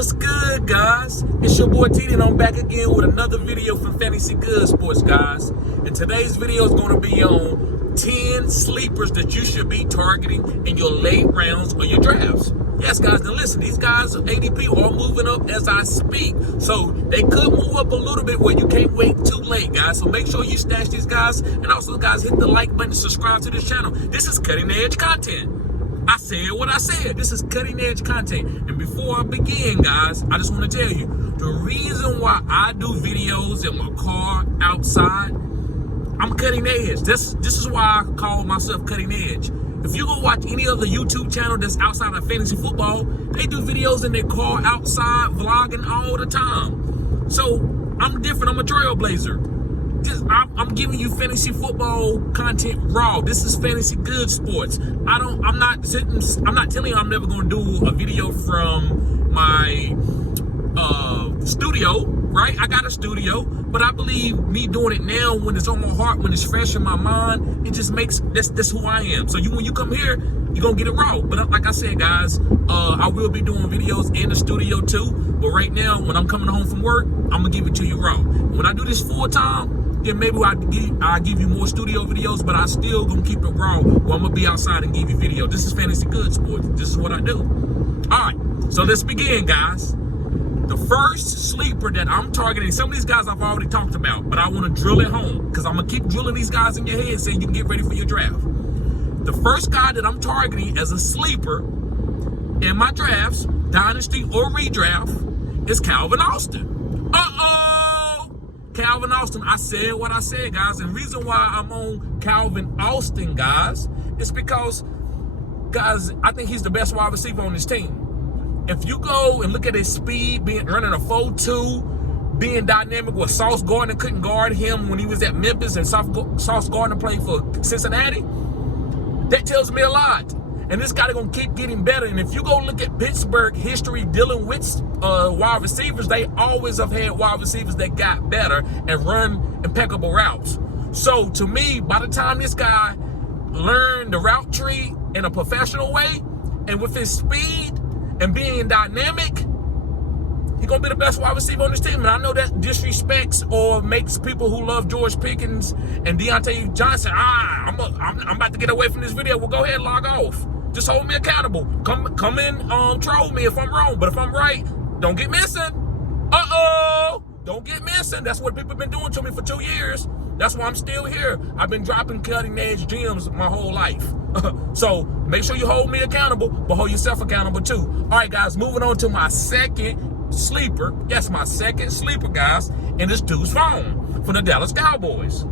What's good, guys? It's your boy TD, and I'm back again with another video from Fantasy Good Sports, guys. And today's video is going to be on 10 sleepers that you should be targeting in your late rounds or your drafts. Yes, guys, now listen, these guys' ADP are moving up as I speak. So they could move up a little bit where you can't wait too late, guys. So make sure you stash these guys. And also, guys, hit the like button and subscribe to this channel. This is cutting edge content. I said what I said. This is cutting edge content. And before I begin, guys, I just want to tell you, the reason why I do videos in my car outside, I'm cutting edge. This is why I call myself cutting edge. If you go watch any other YouTube channel that's outside of fantasy football, they do videos in their car outside, vlogging all the time. So I'm different. I'm a trailblazer. I'm giving you fantasy football content raw. This is fantasy good sports. I'm not telling you I'm never going to do a video from my studio, right? I got a studio, but I believe me doing it now when it's on my heart, when it's fresh in my mind, it just makes, that's who I am. So when you come here, you're going to get it raw. But like I said, guys, I will be doing videos in the studio too. But right now, when I'm coming home from work, I'm going to give it to you raw. When I do this full time, then maybe I'll give you more studio videos, but I still gonna keep it raw. Well, I'm gonna be outside and give you video. This is Fantasy Good Sports. This is what I do. All right, so let's begin, guys. The first sleeper that I'm targeting, some of these guys I've already talked about, but I want to drill it home because I'm gonna keep drilling these guys in your head so you can get ready for your draft. The first guy that I'm targeting as a sleeper in my drafts, dynasty or redraft, is Calvin Austin. Calvin Austin, I said what I said, guys. And the reason why I'm on Calvin Austin, guys, is because, guys, I think he's the best wide receiver on this team. If you go and look at his speed, running a 4.2, being dynamic with Sauce Gardner couldn't guard him when he was at Memphis and Sauce Gardner played for Cincinnati, that tells me a lot. And this guy going to keep getting better. And if you go look at Pittsburgh history dealing with wide receivers, they always have had wide receivers that got better and run impeccable routes. So to me, by the time this guy learned the route tree in a professional way, and with his speed and being dynamic, he's going to be the best wide receiver on this team. And I know that disrespects or makes people who love George Pickens and Deontay Johnson, I'm about to get away from this video. Well, go ahead, log off. Just hold me accountable. Come in, troll me if I'm wrong. But if I'm right, don't get missing. Don't get missing. That's what people have been doing to me for 2 years. That's why I'm still here. I've been dropping cutting edge gems my whole life. So make sure you hold me accountable, but hold yourself accountable too. All right, guys, moving on to my second sleeper. Yes, my second sleeper, guys. And it's Deuce Vaughn from the Dallas Cowboys.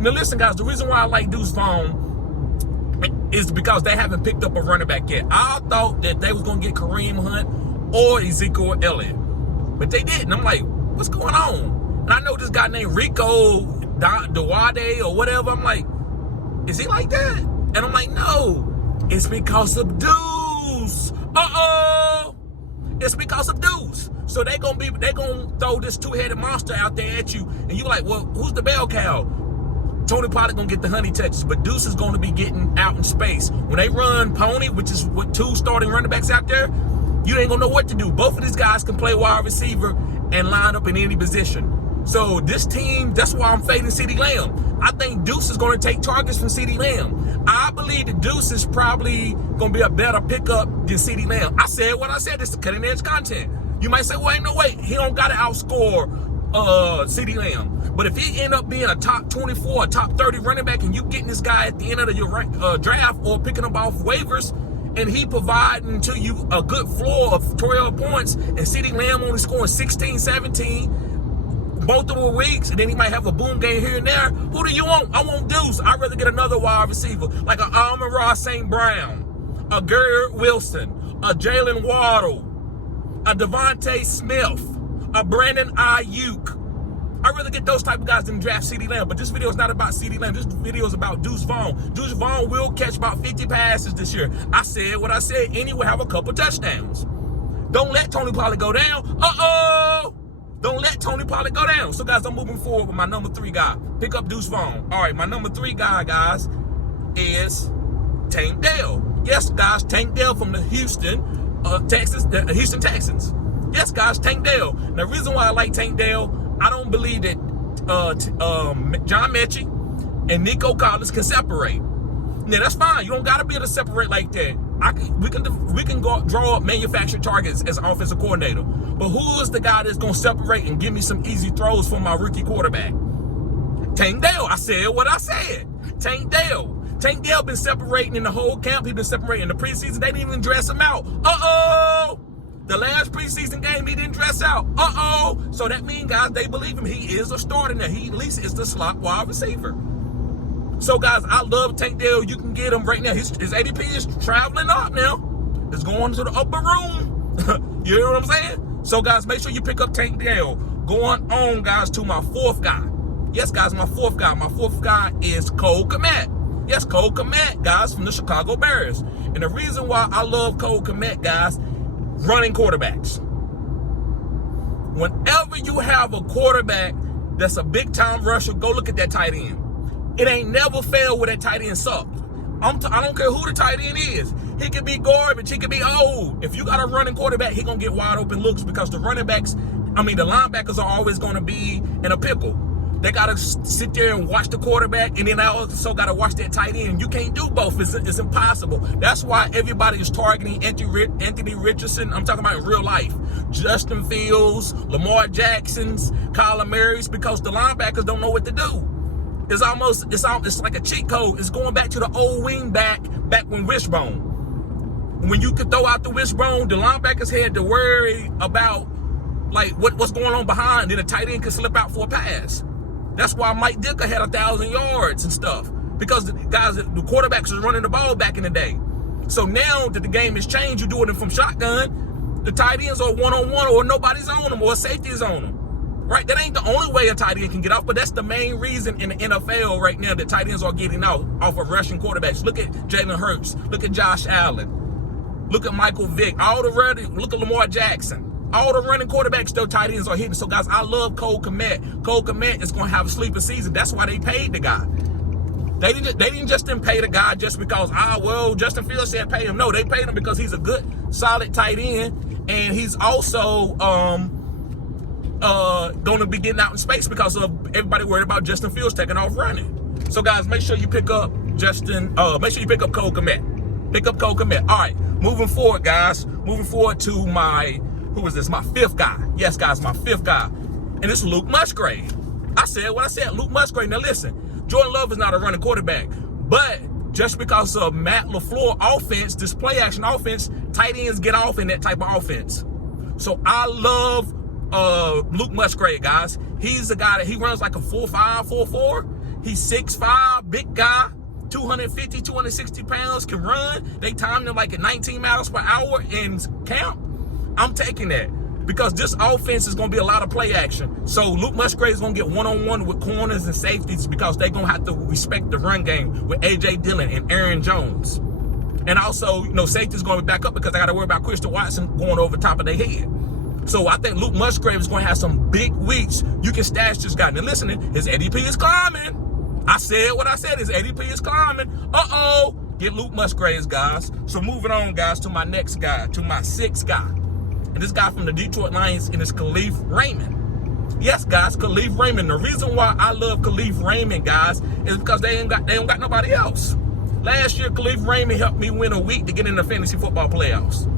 Now listen, guys, the reason why I like Deuce Vaughn is because they haven't picked up a running back yet. I thought that they was going to get Kareem Hunt or Ezekiel Elliott, but they didn't. I'm like, what's going on? And I know this guy named Rico Dewade or whatever. I'm like, is he like that? And I'm like, no, it's because of Deuce. It's because of Deuce. So they gonna throw this two-headed monster out there at you, and you're like, well, who's the bell cow? Tony Pollard gonna get the honey touches, but Deuce is gonna be getting out in space. When they run Pony, which is what 2 starting running backs out there, you ain't gonna know what to do. Both of these guys can play wide receiver and line up in any position. So this team, that's why I'm fading CeeDee Lamb. I think Deuce is gonna take targets from CeeDee Lamb. I believe that Deuce is probably gonna be a better pickup than CeeDee Lamb. I said what I said. This is cutting edge content. You might say, well, ain't no way. He don't gotta outscore CeeDee Lamb. But if he end up being a top 24, a top 30 running back, and you getting this guy at the end of your draft or picking him off waivers, and he providing to you a good floor of 12 points, and CeeDee Lamb only scoring 16, 17, both of the weeks, and then he might have a boom game here and there, who do you want? I want Deuce. I'd rather get another wide receiver, like an Amon-Ra St. Brown, a Garrett Wilson, a Jalen Waddle, a Devontae Smith, a Brandon Ayuk. I'd rather get those type of guys than draft CeeDee Lamb. But this video is not about CeeDee Lamb. This video is about Deuce Vaughn. Deuce Vaughn will catch about 50 passes this year. I said what I said, and he will have a couple touchdowns. Don't let Tony Pollard go down. Don't let Tony Pollard go down. So, guys, I'm moving forward with my number 3 guy. Pick up Deuce Vaughn. All right, my number 3 guy, guys, is Tank Dell. Yes, guys, Tank Dell from the Houston Texans. Yes, guys, Tank Dell. The reason why I like Tank Dell, I don't believe that John Mechie and Nico Collins can separate. Now, that's fine. You don't got to be able to separate like that. We can go draw up manufactured targets as an offensive coordinator. But who is the guy that's going to separate and give me some easy throws for my rookie quarterback? Tank Dell. I said what I said. Tank Dell. Tank Dell been separating in the whole camp. He been separating in the preseason. They didn't even dress him out. Uh-oh. The last preseason game, he didn't dress out. Uh-oh. So that means, guys, they believe him. He is a starter now. He at least is the slot wide receiver. So, guys, I love Tank Dell. You can get him right now. His ADP is traveling up now. It's going to the upper room. You hear what I'm saying? So, guys, make sure you pick up Tank Dell. Going on, guys, to my fourth guy. Yes, guys, my fourth guy. My fourth guy is Cole Kmet. Yes, Cole Kmet, guys, from the Chicago Bears. And the reason why I love Cole Kmet, guys, running quarterbacks. Whenever you have a quarterback that's a big-time rusher, go look at that tight end. It ain't never failed where that tight end sucked. I don't care who the tight end is. He could be garbage. He could be old. If you got a running quarterback, he going to get wide open looks because the linebackers are always going to be in a pickle. They got to sit there and watch the quarterback, and then I also got to watch that tight end. You can't do both. It's impossible. That's why everybody is targeting Anthony Richardson. I'm talking about in real life. Justin Fields, Lamar Jacksons, Kyler Murray's, because the linebackers don't know what to do. It's like a cheat code. It's going back to the old wing back when Wishbone. When you could throw out the Wishbone, the linebackers had to worry about like what's going on behind, then the tight end could slip out for a pass. That's why Mike Dicker had 1,000 yards and stuff, because the quarterbacks was running the ball back in the day. So now that the game has changed, you're doing it from shotgun. The tight ends are one-on-one, or nobody's on them, or a safety is on them. Right? That ain't the only way a tight end can get out, but that's the main reason in the NFL right now that tight ends are getting out off of rushing quarterbacks. Look at Jalen Hurts. Look at Josh Allen. Look at Michael Vick. Look at Lamar Jackson. All the running quarterbacks, though, tight ends are hitting. So, guys, I love Cole Kmet. Cole Kmet is going to have a sleeper season. That's why they paid the guy. They didn't just pay the guy just because, Justin Fields said pay him. No, they paid him because he's a good, solid tight end, and he's also going to be getting out in space because of everybody worried about Justin Fields taking off running. So, guys, make sure you pick up Cole Kmet. Pick up Cole Kmet. All right, moving forward, guys. Moving forward to my fifth guy. Yes, guys, my fifth guy. And it's Luke Musgrave. I said what I said, Luke Musgrave. Now, listen, Jordan Love is not a running quarterback, but just because of Matt LaFleur offense, this play-action offense, tight ends get off in that type of offense. So I love Luke Musgrave, guys. He's the guy that he runs like a 4.5, 4.4. He's 6'5", big guy, 250, 260 pounds, can run. They timed him like at 19 miles per hour in camp. I'm taking that because this offense is going to be a lot of play action. So Luke Musgrave is going to get one-on-one with corners and safeties because they're going to have to respect the run game with A.J. Dillon and Aaron Jones. And also, safety's going to be back up because they got to worry about Christian Watson going over top of their head. So I think Luke Musgrave is going to have some big weeks. You can stash this guy. Now, listen, his ADP is climbing. I said what I said. His ADP is climbing. Uh-oh. Get Luke Musgrave, guys. So moving on, guys, to my next guy, to my sixth guy. And this guy from the Detroit Lions, and it's Khalif Raymond. Yes, guys, Khalif Raymond. The reason why I love Khalif Raymond, guys, is because they don't got nobody else. Last year, Khalif Raymond helped me win a week to get in the fantasy football playoffs.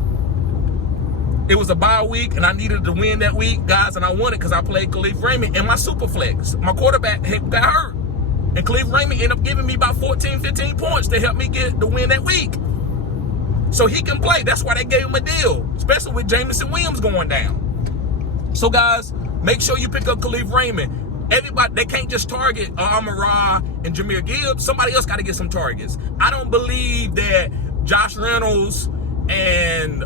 It was a bye week, and I needed to win that week, guys, and I won it because I played Khalif Raymond in my super flex. My quarterback got hurt, and Khalif Raymond ended up giving me about 14, 15 points to help me get the win that week. So he can play. That's why they gave him a deal, especially with Jameson Williams going down. So, guys, make sure you pick up Khalif Raymond. Everybody, they can't just target Amon-Ra and Jahmyr Gibbs. Somebody else got to get some targets. I don't believe that Josh Reynolds and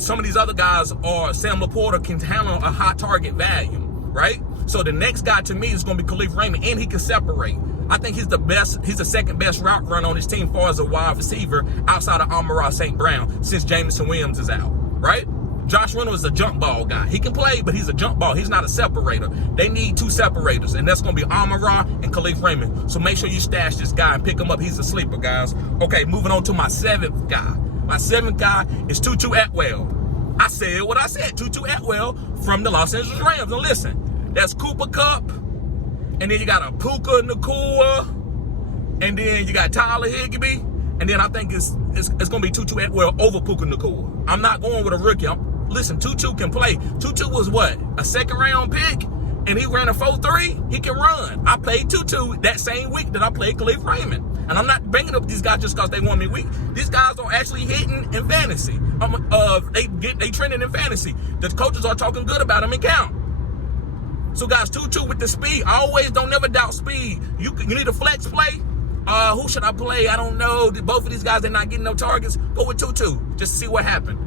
some of these other guys or Sam Laporta can handle a high target value, right? So the next guy to me is going to be Khalif Raymond, and he can separate. I think he's the best. He's the second best route runner on his team as far as a wide receiver outside of Amon-Ra St. Brown since Jameson Williams is out, right? Josh Reynolds is a jump ball guy. He can play, but he's a jump ball. He's not a separator. They need two separators, and that's going to be Amon-Ra and Khalif Raymond. So make sure you stash this guy and pick him up. He's a sleeper, guys. Okay, moving on to my seventh guy. My seventh guy is Tutu Atwell. I said what I said. Tutu Atwell from the Los Angeles Rams. Now listen, that's Cooper Kupp, and then you got a Puka Nacua, and then you got Tyler Higbee, and then I think it's going to be Tutu Atwell over Puka Nacua. I'm not going with a rookie. Listen, Tutu can play. Tutu was what? A second-round pick, and he ran a 4.3. He can run. I played Tutu that same week that I played Khalif Raymond. And I'm not bringing up these guys just because they want me weak. These guys are actually hitting in fantasy. They trending in fantasy. The coaches are talking good about them in camp. So guys, Tutu with the speed. I always don't never doubt speed. You need a flex play. Who should I play? I don't know. Both of these guys, they're not getting no targets. Go with Tutu. Just to see what happened.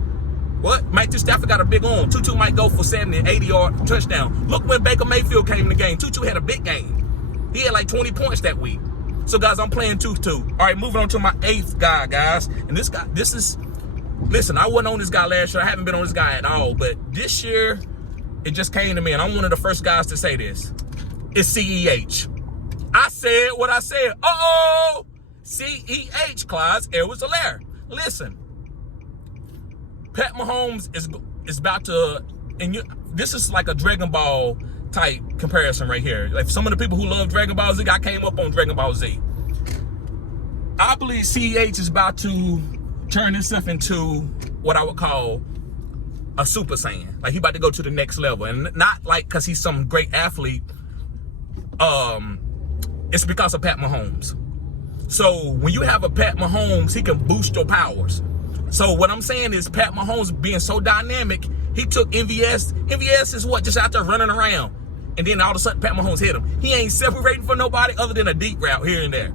What? Matthew Stafford got a big arm. Tutu might go for 70, 80-yard touchdown. Look when Baker Mayfield came in the game. Tutu had a big game. He had like 20 points that week. So, guys, I'm playing Tutu. All right, moving on to my 8th guy, guys. And this guy, listen, I wasn't on this guy last year. I haven't been on this guy at all. But this year, it just came to me. And I'm one of the first guys to say this. It's CEH. I said what I said. Uh-oh! CEH, Clyde Edwards-Helaire. Listen. Pat Mahomes is about to, and this is like a Dragon Ball type comparison right here. Like some of the people who love Dragon Ball Z, I came up on Dragon Ball Z. I believe CEH is about to turn himself into what I would call a Super Saiyan. Like he about to go to the next level, and not like because he's some great athlete. It's because of Pat Mahomes. So when you have a Pat Mahomes, he can boost your powers. So what I'm saying is Pat Mahomes being so dynamic, he took MVS. MVS is what? Just out there running around. And then all of a sudden Pat Mahomes hit him. He ain't separating from nobody other than a deep route here and there.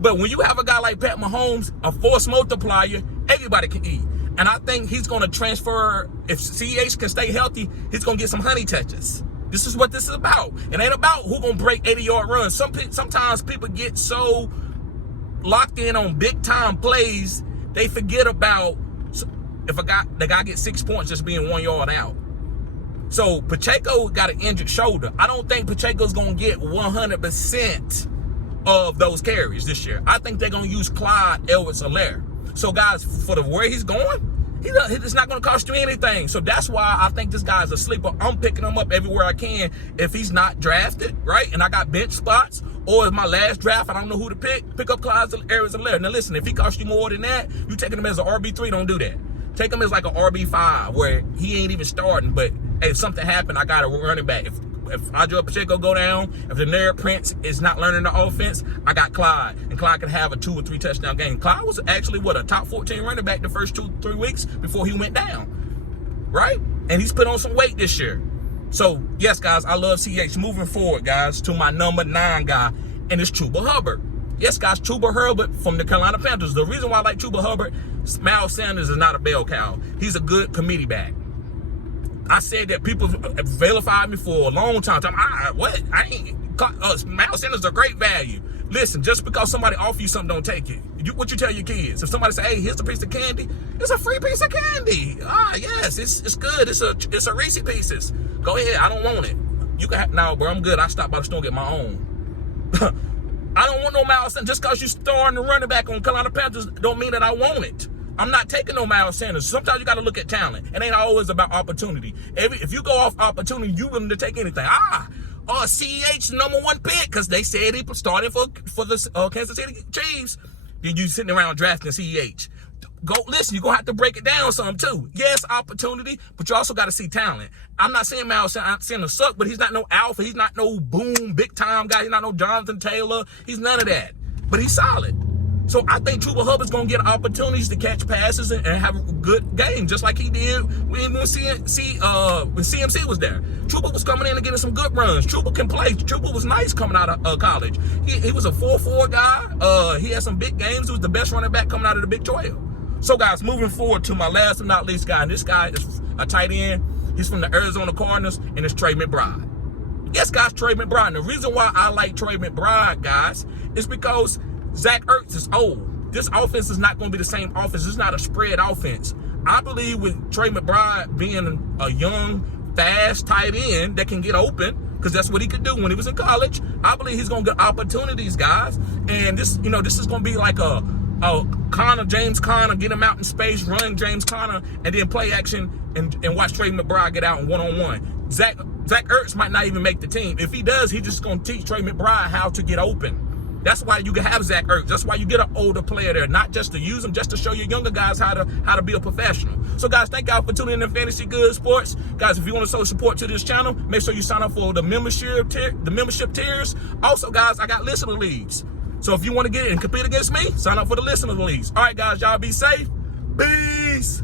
But when you have a guy like Pat Mahomes, a force multiplier, everybody can eat. And I think he's going to transfer, if CH can stay healthy, he's going to get some honey touches. This is what this is about. It ain't about who going to break 80-yard runs. Sometimes people get so locked in on big-time plays, they forget about if the guy gets 6 points just being 1 yard out. So Pacheco got an injured shoulder. I don't think Pacheco's going to get 100% of those carries this year. I think they're going to use Clyde Edwards-Helaire. So guys, for where he's going, it's not going to cost you anything. So that's why I think this guy's a sleeper. I'm picking him up everywhere I can if he's not drafted, right? And I got bench spots, or if my last draft, I don't know who to pick up Clyde Edwards-Helaire. Now listen, if he costs you more than that, you taking him as an RB3, don't do that. Take him as like an RB5 where he ain't even starting, but hey, if something happened, I got a running back. If Adriel Pacheco go down, if the Denard Prince is not learning the offense, I got Clyde. And Clyde can have a 2 or 3 touchdown game. Clyde was actually, a top 14 running back the first 2-3 weeks before he went down. Right? And he's put on some weight this year. So, yes, guys, I love CH. Moving forward, guys, to my number 9 guy, and it's Chuba Hubbard. Yes, guys, Chuba Hubbard from the Carolina Panthers. The reason why I like Chuba Hubbard, Miles Sanders is not a bell cow. He's a good committee back. I said that people have vilified me for a long time. Miles Sanders is a great value. Listen, just because somebody offers you something, don't take it. What you tell your kids? If somebody say, "Hey, here's a piece of candy," it's a free piece of candy. Yes, it's good. It's a Reese Pieces. Go ahead. I don't want it. You can have, no, bro. I'm good. I stopped by the store and get my own. I don't want no Miles Sanders. Just because you starting the running back on Carolina Panthers don't mean that I want it. I'm not taking no Miles Sanders. Sometimes you got to look at talent. It ain't always about opportunity. If you go off opportunity, you willing to take anything. CEH number 1 pick because they said he started for the Kansas City Chiefs. Then you sitting around drafting CEH. Go listen. You're gonna have to break it down some too. Yes, opportunity, but you also got to see talent. I'm not saying Miles Sanders suck, but he's not no alpha. He's not no boom big time guy. He's not no Jonathan Taylor. He's none of that. But he's solid. So I think Chuba Hubbard's going to get opportunities to catch passes and have a good game, just like he did when CMC was there. Chuba was coming in and getting some good runs. Chuba can play. Chuba was nice coming out of college. He was a 4.4 guy. He had some big games. He was the best running back coming out of the Big 12. So, guys, moving forward to my last but not least guy, and this guy is a tight end. He's from the Arizona Cardinals, and it's Trey McBride. Yes, guys, Trey McBride. And the reason why I like Trey McBride, guys, is because Zach Ertz is old. This offense is not going to be the same offense. It's not a spread offense. I believe with Trey McBride being a young, fast tight end that can get open, because that's what he could do when he was in college, I believe he's going to get opportunities, guys. And this is going to be like a James Conner, get him out in space, run James Conner, and then play action and watch Trey McBride get out in one-on-one. Zach Ertz might not even make the team. If he does, he's just going to teach Trey McBride how to get open. That's why you can have Zach Ertz. That's why you get an older player there, not just to use them, just to show your younger guys how to be a professional. So, guys, thank y'all for tuning in to Fantasy Good Sports. Guys, if you want to show support to this channel, make sure you sign up for the membership tiers. Also, guys, I got listener leagues. So if you want to get in and compete against me, sign up for the listener leagues. All right, guys, y'all be safe. Peace.